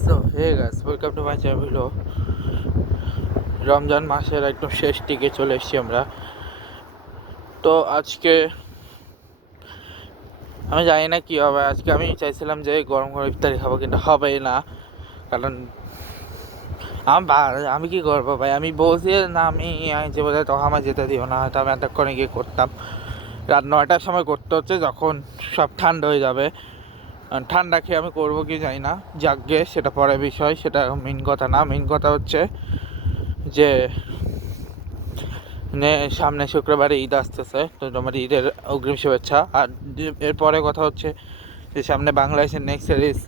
So hey guys, welcome to my channel. Ramzan মাসের একদম শেষ দিকে চলে এসেছি আমরা। তো আজকে আমি জানি না কী হবে। আজকে আমি চাইছিলাম যে গরম গরম ইফতারি খাবো, কিন্তু হবে না। কারণ আমি কি করবো ভাই, আমি বলছি না, আমি যে বোধহয় তখন আমার যেতে দিও না, হয়তো আমি এতক্ষণে গিয়ে করতাম। রাত 9টার সময় করতে হচ্ছে, যখন সব ঠান্ডা হয়ে যাবে। ঠান্ডা খেয়ে আমি করবো কি জানি না, যাকগে সেটা পরে বিষয়, সেটা মেন কথা না। মেন কথা হচ্ছে যে সামনে শুক্রবারে ঈদ আসতেছে, তো তোমার ঈদের অগ্রিম শুভেচ্ছা। আর এরপরে কথা হচ্ছে যে সামনে বাংলাদেশের নেক্সট সিরিজ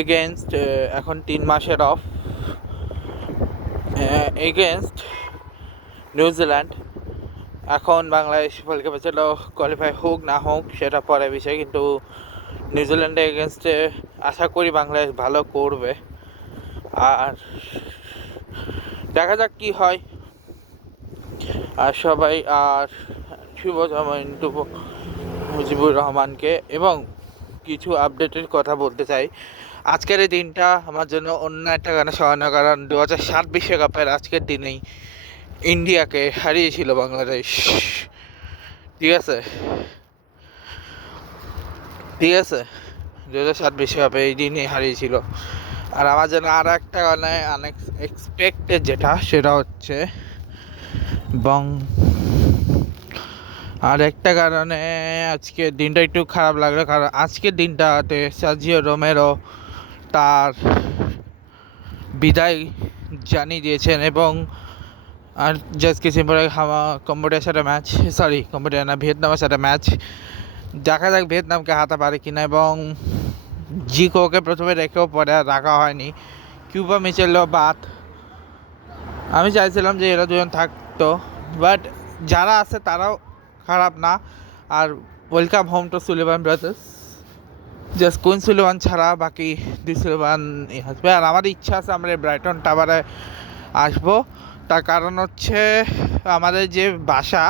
এগেনস্ট এখন 3 মাসের অফ এগেনস্ট নিউজিল্যান্ড। এখন বাংলাদেশ বলকে পেয়েছিল কোয়ালিফাই হোক না হোক সেটা পরে বিষয়, কিন্তু নিউজিল্যান্ডের এগেনস্টে আশা করি বাংলাদেশ ভালো করবে। আর দেখা যাক কি হয়। আর সবাই আর শুভ জন্মদিন মুজিবুর রহমানকে। এবং কিছু আপডেটের কথা বলতে চাই। আজকের এই দিনটা আমার জন্য অন্য একটা গানে সহায়না, কারণ 2007 বিশ্বকাপের আজকের দিনেই ইন্ডিয়াকে হারিয়েছিল বাংলাদেশ। ঠিক আছে, 2007 বিশ্বকাপে এই দিনই হারিয়েছিল। আর আমার জন্য আর একটা গানে আনএক্সপেক্টেড যেটা, সেটা হচ্ছে এবং আর একটা কারণে আজকের দিনটা একটু খারাপ লাগলো, কারণ আজকের দিনটাতে সার্জিও রোমেরো তার বিদায় জানিয়ে দিয়েছেন। এবং আর জাস্ট কিছু পরে কম্বোডিয়ার সাথে ম্যাচ, কম্বোডিয়া না, ভিয়েতনামের সাথে ম্যাচ। দেখা যাক ভিয়েতনামকে হারাতে পারে কিনা। এবং জিকোকে প্রথমে রেখেও পরে রাখা হয়নি, কিউবা মিচেলও বাদ। আমি চাইছিলাম যে এরা দুজন থাকতো, বাট যারা আছে তারাও খারাপ না। আর welcome home to Sullivan brothers. Just Queen Sullivan ছাড়া বাকি দুই সুলিভান আসবে। আর আমার ইচ্ছা আছে আমরা ব্রাইটন টাওয়ারে আসবো। তার কারণ হচ্ছে আমাদের যে বাসা,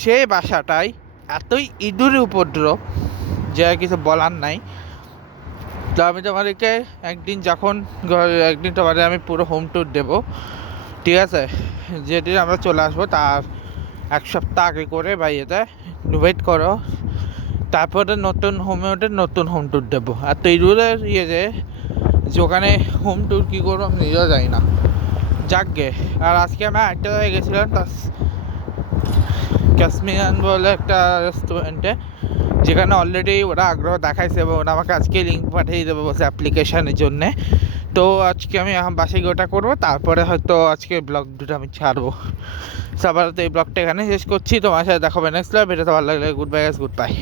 সেই বাসাটাই এতই ইঁদুরের উপদ্রব যে কিছু বলার নাই। তো আমি তোমাদেরকে একদিন তোমাদের আমি পুরো হোম ট্যুর দেবো। ঠিক আছে, যেদিন আমরা চলে আসবো তার 1 সপ্তাহ আগে করে বা ইয়েতে ওয়েট করো, তারপরে নতুন হোম ট্যুর দেবো। আর তৈরুরের যে ওখানে হোম ট্যুর কী করবো আমি নিজেও যাই না। যাকগে। আর আজকে আমি একটা জায়গায় গেছিলাম, কাশ্মীরান বলে একটা রেস্টুরেন্টে, যেখানে অলরেডি ওরা আগ্রহ দেখাইছে এবং ওরা আমাকে আজকে লিঙ্ক পাঠিয়ে দেবো বলছে অ্যাপ্লিকেশানের জন্যে। তো আজকে আমি এখন বাসায় গিয়ে ওটা করবো, তারপরে হয়তো আজকে ব্লগ দুটো আমি ছাড়বো। সবার তো এই ব্লগটা এখানে শেষ করছি। তোমার সাথে দেখাবে নেক্সট ভিডিওতে। ভালো লাগলে গুড বাই।